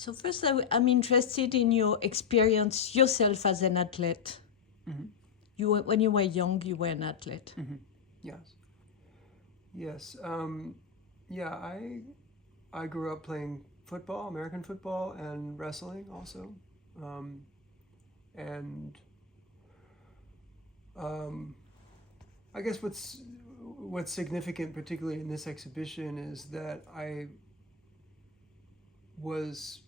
So first, I'm interested in your experience yourself as an athlete. When you were young, you were an athlete. Yes. Yes. Yeah, I grew up playing football, American football, and wrestling also. And I guess what's significant, particularly in this exhibition, is that I was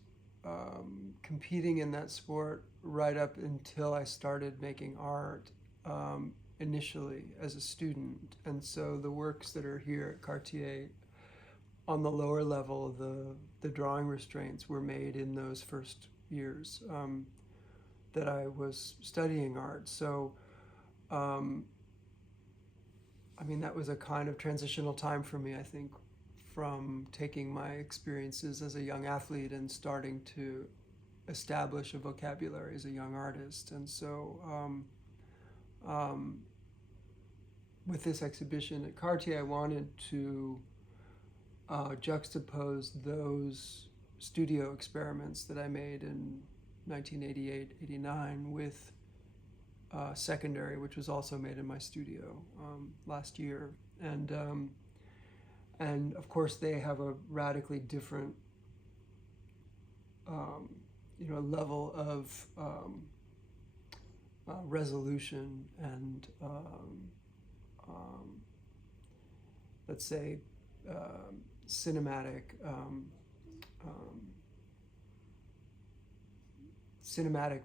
competing in that sport right up until I started making art, initially as a student. And so the works that are here at Cartier on the lower level, the drawing restraints were made in those first years that I was studying art. So I mean, that was a kind of transitional time for me, I think, from taking my experiences as a young athlete and starting to establish a vocabulary as a young artist. And so with this exhibition at Cartier, I wanted to juxtapose those studio experiments that I made in 1988, 89 with Secondary, which was also made in my studio last year. And of course they have a radically different level of resolution and let's say cinematic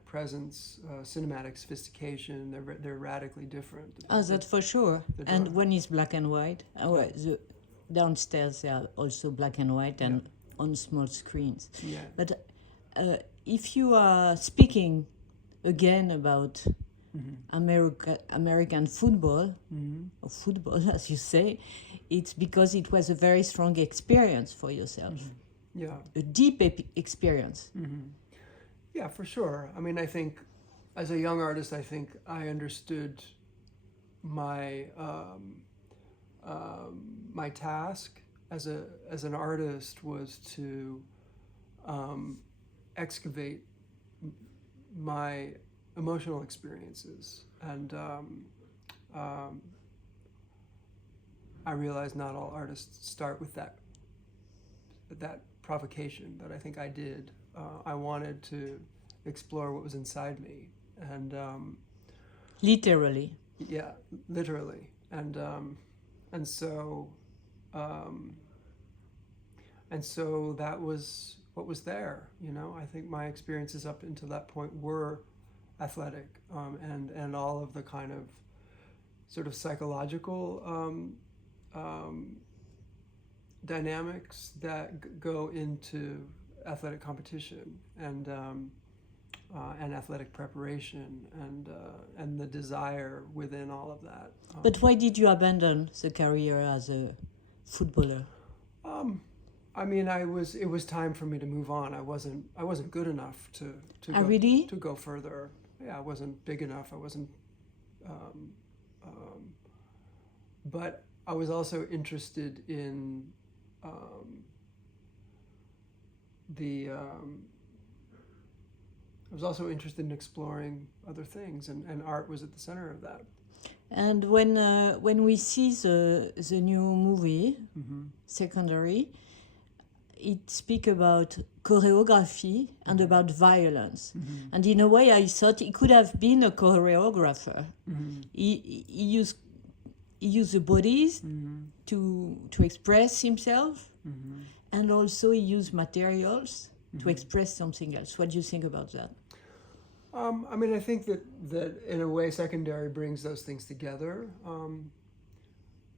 presence, cinematic sophistication. They're radically different. Oh, that's for sure. And one is black and white. The downstairs they are also black and white and on small screens. Yeah. But if you are speaking again about American football, or football as you say, it's because it was a very strong experience for yourself. Yeah. A deep experience. Yeah, for sure. I mean, I think as a young artist, I think I understood my my task as an artist was to excavate my emotional experiences, and I realize not all artists start with that provocation, but I think I did. I wanted to explore what was inside me, and literally. Yeah, literally, and so that was what was there. You know, I think my experiences up until that point were athletic, and all of the kind of sort of psychological dynamics that go into athletic competition and athletic preparation and the desire within all of that. But why did you abandon the career as a footballer? I mean, it was time for me to move on. I wasn't good enough to go further. Yeah, I wasn't big enough. I wasn't. But I was also interested in I was also interested in exploring other things, and art was at the center of that. And when we see the new movie, Secondary, it speaks about choreography and about violence. And in a way, I thought he could have been a choreographer. He used the bodies to express himself, and also he used materials to express something else. What do you think about that? I mean, I think that in a way, Secondary brings those things together,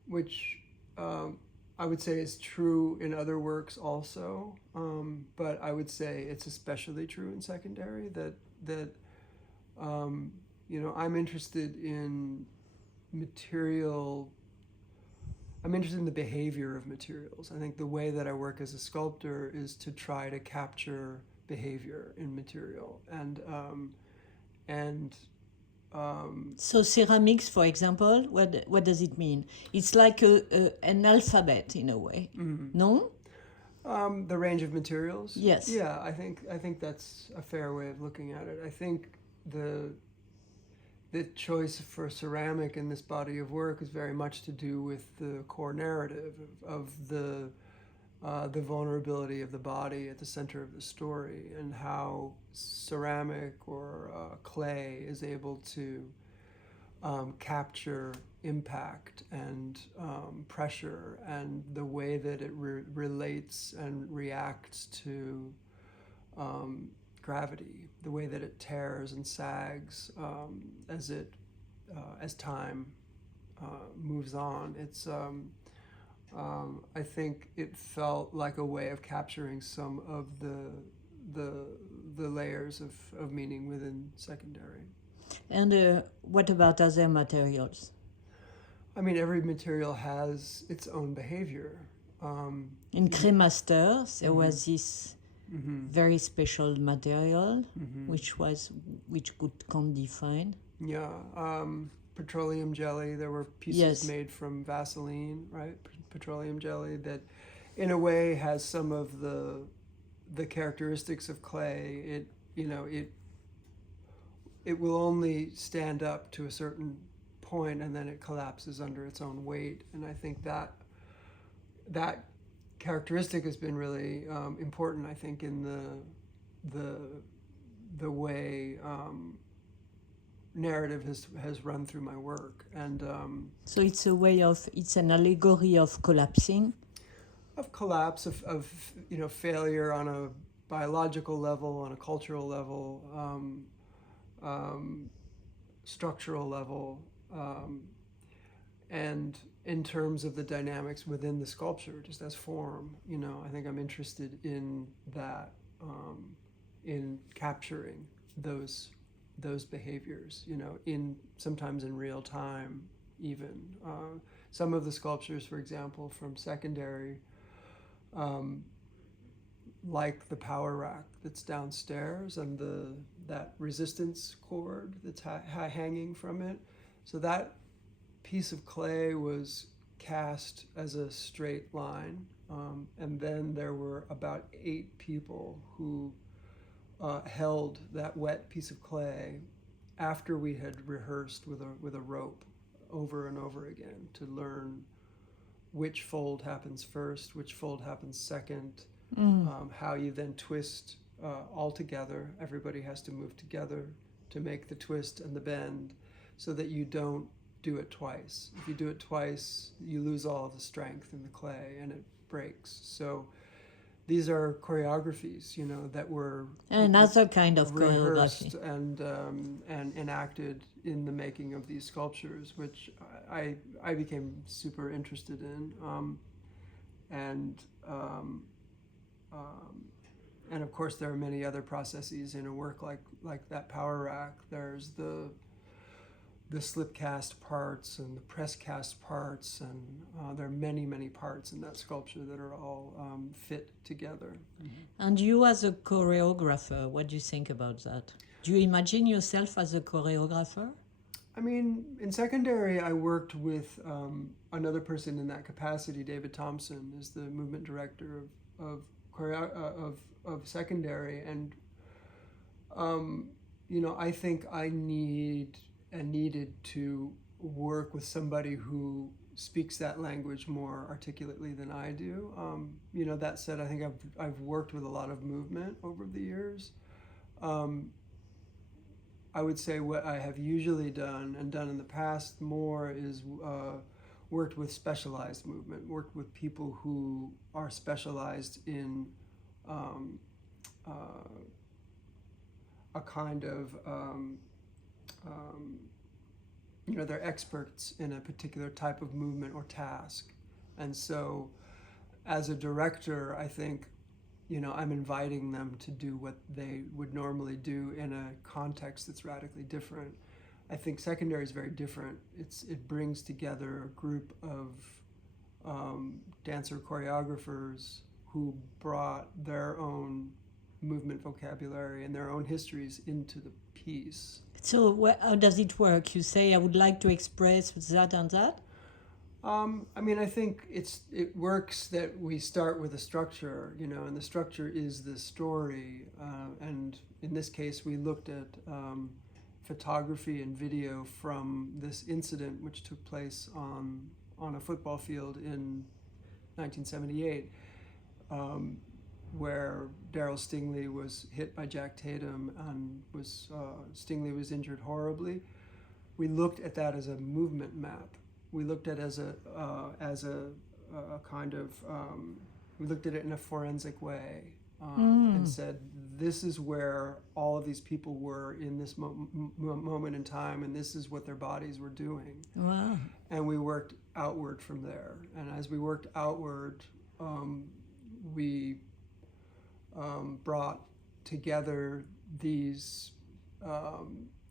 which I would say is true in other works also. But I would say it's especially true in Secondary that I'm interested in material. I'm interested in the behavior of materials. I think the way that I work as a sculptor is to try to capture behavior in material, so ceramics, for example, what does it mean? It's like an alphabet in a way, no? The range of materials. Yes. Yeah, I think that's a fair way of looking at it. I think the choice for ceramic in this body of work is very much to do with the core narrative of the vulnerability of the body at the center of the story, and how ceramic or clay is able to capture impact and pressure, and the way that it relates and reacts to gravity, the way that it tears and sags as time moves on. It's I think it felt like a way of capturing some of the layers of meaning within secondary. And what about other materials? I mean, every material has its own behavior. In Cremaster, there was this very special material, which can't define. Yeah, petroleum jelly. There were pieces made from Vaseline, right? Petroleum jelly that, in a way, has some of the characteristics of clay. It will only stand up to a certain point, and then it collapses under its own weight. And I think that characteristic has been really important, I think, in the way narrative has run through my work. And so it's an allegory of collapsing, of collapse, of failure on a biological level, on a cultural level, structural level, and in terms of the dynamics within the sculpture, just as form. I think I'm interested in that, in capturing those behaviors, sometimes in real time even. Some of the sculptures, for example, from secondary, like the power rack that's downstairs and that resistance cord that's hanging from it. So that piece of clay was cast as a straight line, and then there were about 8 people who held that wet piece of clay after we had rehearsed with a rope over and over again to learn which fold happens first, which fold happens second, how you then twist all together. Everybody has to move together to make the twist and the bend, so that you don't do it twice. If you do it twice, you lose all of the strength in the clay and it breaks. So these are choreographies, that were another kind of rehearsed choreography and enacted in the making of these sculptures, which I became super interested in, and of course there are many other processes in a work like that power rack. There's the slip cast parts and the press cast parts, and there are many parts in that sculpture that are all fit together. And you, as a choreographer, what do you think about that? Do you imagine yourself as a choreographer? I mean, in secondary, I worked with another person in that capacity. David Thompson is the movement director of secondary, and I think I needed to work with somebody who speaks that language more articulately than I do. That said, I think I've worked with a lot of movement over the years. I would say what I have usually done in the past more is worked with specialized movement, worked with people who are specialized in a kind of they're experts in a particular type of movement or task. And so as a director, I think, I'm inviting them to do what they would normally do in a context that's radically different. I think secondary is very different. It brings together a group of dancer choreographers who brought their own movement vocabulary and their own histories into the piece. So how does it work? You say, I would like to express that and that? I mean, I think it works that we start with a structure, you know, and the structure is the story. And in this case, we looked at photography and video from this incident, which took place on a football field in 1978, where Darryl Stingley was hit by Jack Tatum and Stingley was injured horribly. We looked at that as a movement map. We looked at it as a kind of we looked at it in a forensic way and said, this is where all of these people were in this moment in time, and this is what their bodies were doing. Wow. And we worked outward from there. And as we worked outward, we brought together these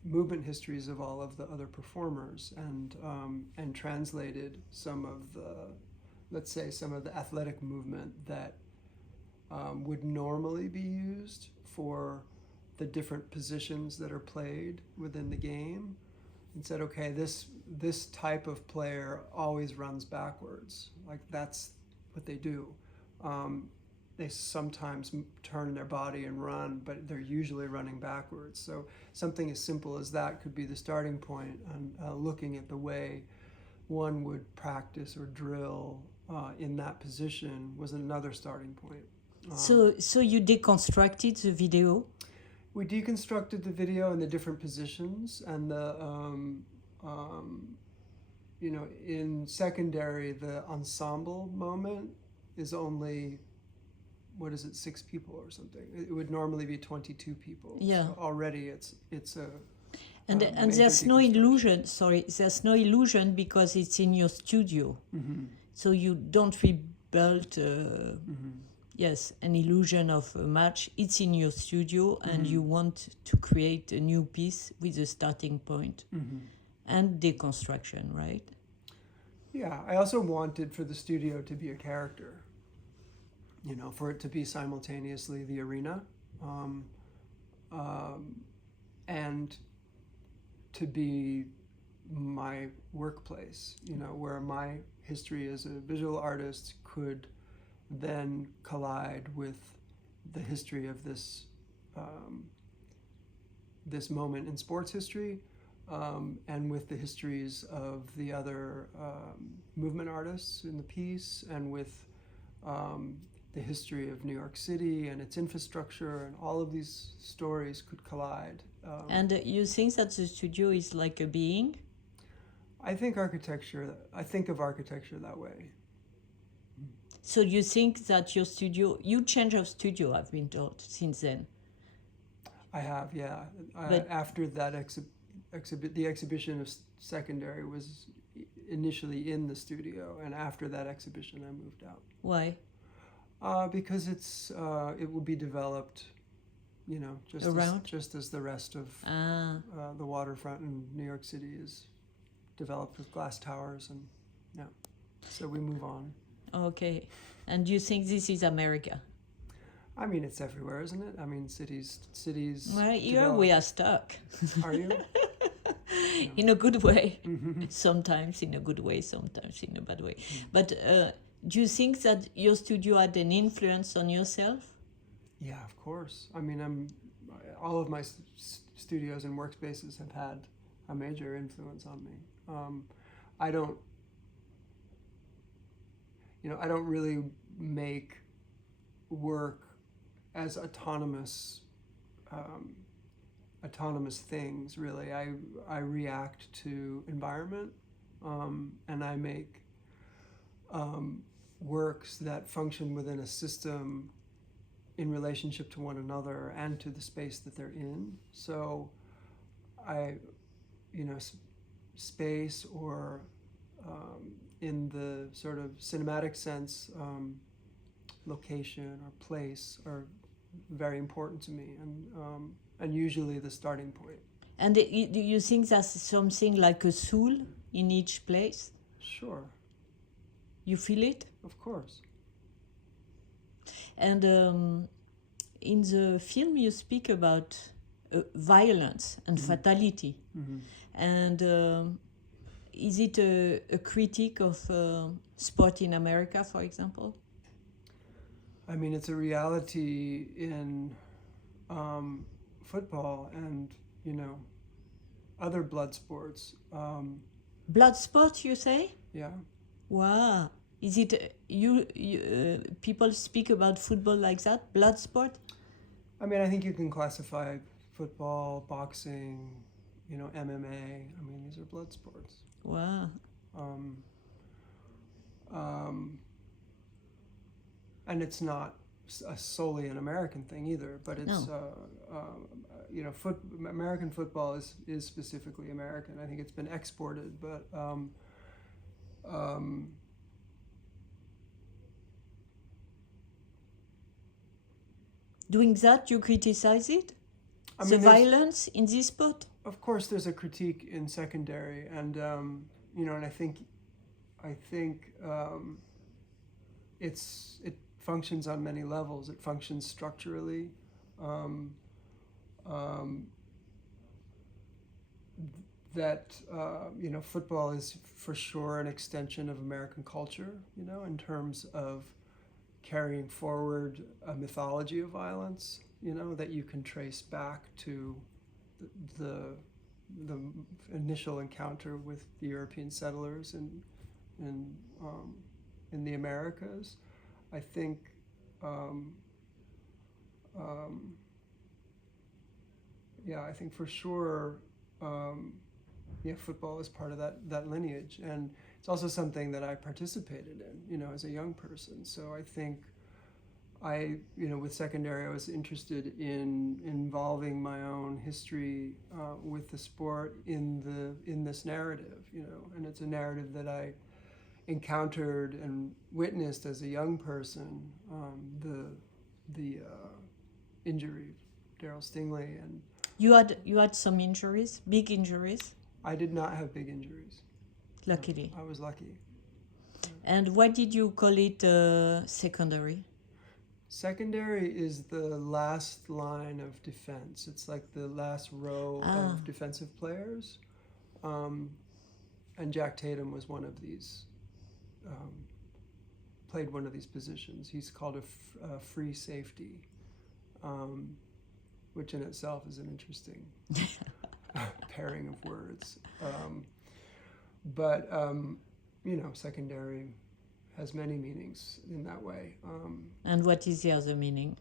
movement histories of all of the other performers and translated some of the athletic movement that would normally be used for the different positions that are played within the game, and said, okay, this type of player always runs backwards. Like, that's what they do. They sometimes turn their body and run, but they're usually running backwards. So something as simple as that could be the starting point, and looking at the way one would practice or drill in that position was another starting point. So you deconstructed the video? We deconstructed the video and the different positions, and in secondary, the ensemble moment is only, 6 people or something. It would normally be 22 people. Yeah. So already it's a and there's no illusion. Sorry, there's no illusion because it's in your studio. Mm-hmm. So you don't rebuild. Yes, an illusion of a match. It's in your studio, and you want to create a new piece with a starting point and deconstruction, right? Yeah, I also wanted for the studio to be a character. You know, for it to be simultaneously the arena, and to be my workplace, you know, where my history as a visual artist could then collide with the history of this this moment in sports history, and with the histories of the other movement artists in the piece, and with the history of New York City and its infrastructure, and all of these stories could collide. And you think that the studio is like a being? I think of architecture that way. So you think that your studio, you change of studio, I've been told, since then? I have, yeah. But after that the exhibition of secondary was initially in the studio, and after that exhibition I moved out. Why? Because it will be developed, you know, just as the rest of the waterfront in New York City is developed with glass towers, and yeah, so we move on. Okay, and do you think this is America? I mean, it's everywhere, isn't it? I mean, cities. Well, here we are stuck. Are you? Yeah. In a good way. Sometimes in a good way, sometimes in a bad way. But do you think that your studio had an influence on yourself? Yeah, of course. I mean, all of my studios and workspaces have had a major influence on me. I don't really make work as autonomous things, really. I react to environment, and I make works that function within a system in relationship to one another and to the space that they're in. So space, or in the sort of cinematic sense, location or place are very important to me, and usually the starting point. And do you think there's something like a soul in each place? Sure. You feel it? Of course. And in the film you speak about violence and fatality. And is it a critique of sport in America, for example? I mean, it's a reality in football and, you know, other blood sports. Blood sport, you say? Yeah. Wow. Is it people speak about football like that? Blood sport? I mean, I think you can classify football, boxing, you know, MMA. I mean, these are blood sports. Wow. And it's not solely an American thing either, but it's, you know, American football is specifically American. I think it's been exported, but doing that, you criticize it? I The mean, there's- violence in this sport? Of course, there's a critique in secondary, and you know, and I think it functions on many levels. It functions structurally. That you know, football is for sure an extension of American culture. You know, in terms of carrying forward a mythology of violence. You know, that you can trace back to the initial encounter with the European settlers in the Americas. I think yeah, I think for sure yeah, football is part of that lineage, and it's also something that I participated in, you know, as a young person. So I think you know, with secondary, I was interested in involving my own history with the sport in this narrative, you know, and it's a narrative that I encountered and witnessed as a young person. The injury of Daryl Stingley, and You had some injuries, big injuries, I did not have big injuries. luckily. I was lucky. And why did you call it secondary? Secondary is the last line of defense. It's like the last row of defensive players. And Jack Tatum was one of these, played one of these positions. He's called a free safety, which in itself is an interesting pairing of words. But you know, secondary has many meanings in that way. And what is the other meaning?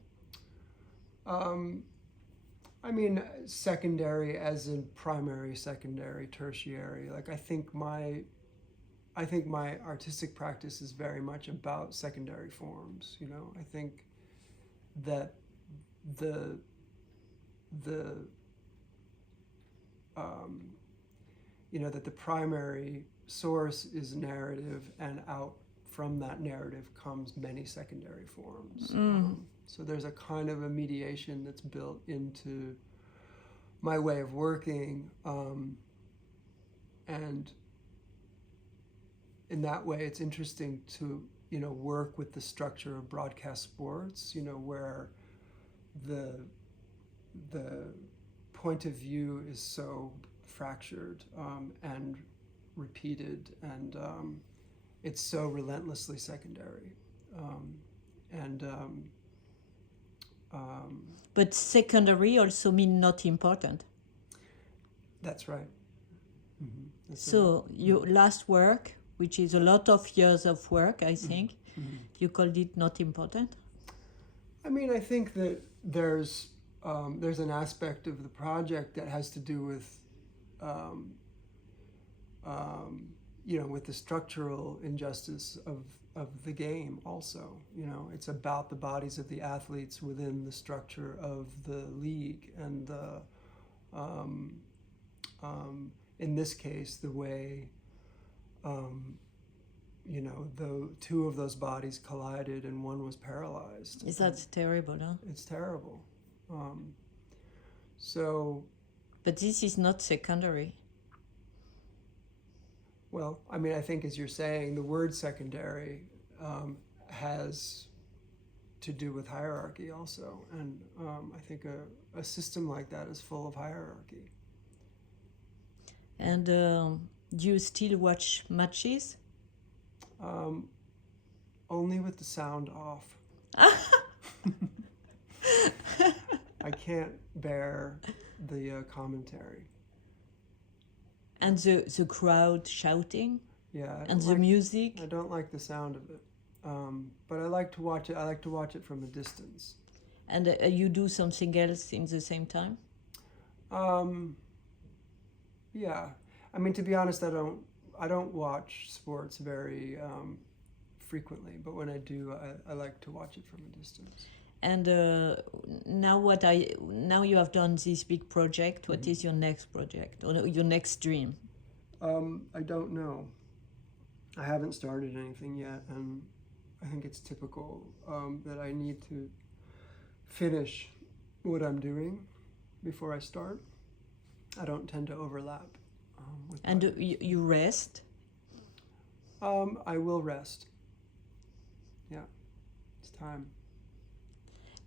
I mean, secondary as in primary, secondary, tertiary. Like I think my artistic practice is very much about secondary forms. You know, I think that the you know, that the primary source is narrative, and out from that narrative comes many secondary forms. So there's a kind of a mediation that's built into my way of working, and in that way it's interesting to, you know, work with the structure of broadcast sports, you know, where the point of view is so fractured and repeated, and it's so relentlessly secondary. But secondary also mean not important. That's right. So your last work, which is a lot of years of work, I think, you called it not important? I mean, I think that there's an aspect of the project that has to do with you know, with the structural injustice of the game also. You know, it's about the bodies of the athletes within the structure of the league, and in this case, the way you know, the two of those bodies collided and one was paralyzed. That's terrible, huh? It's terrible. So. But this is not secondary. Well, I mean, I think as you're saying, the word secondary has to do with hierarchy also. And I think a system like that is full of hierarchy. And Do you still watch matches? Only with the sound off. I can't bear the commentary. And the crowd shouting? Yeah, And the music? I don't like the sound of it. But I like to watch it. I like to watch it from a distance. And you do something else in the same time? Yeah. I mean, to be honest, I don't watch sports very frequently, but when I do, I like to watch it from a distance. And now you have done this big project. What is your next project or your next dream? I don't know. I haven't started anything yet, and I think it's typical that I need to finish what I'm doing before I start. I don't tend to overlap. And you rest? I will rest. Yeah, it's time.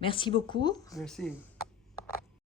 Merci beaucoup. Merci.